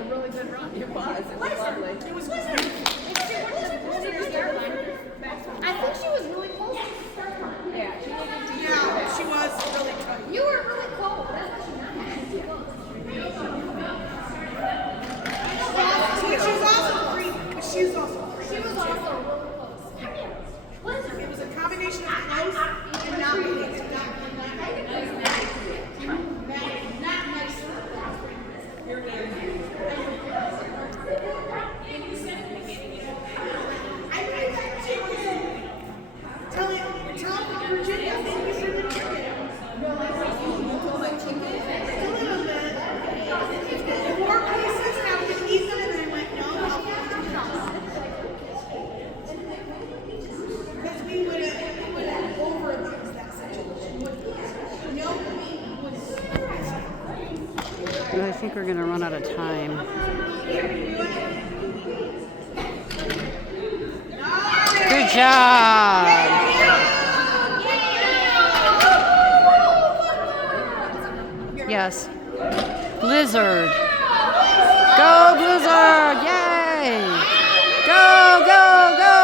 a really good run. It was lovely. It was Blizzard. I think she was really close to the start line. Yeah, She was really tough. you were really close. That's what She was also green. She was also green. she was also really close. Blizzard. It was a combination of close and not being not nice. I made that chicken. Tell Virginia, thank you for the chicken. A little bit. Four pieces, now we can eat them, and I went, no, I'll have to because we would have overabused that situation. No, I think we're going to run out of time. Good job. Yes. Blizzard. Go, Blizzard. Yay. Go, go, go.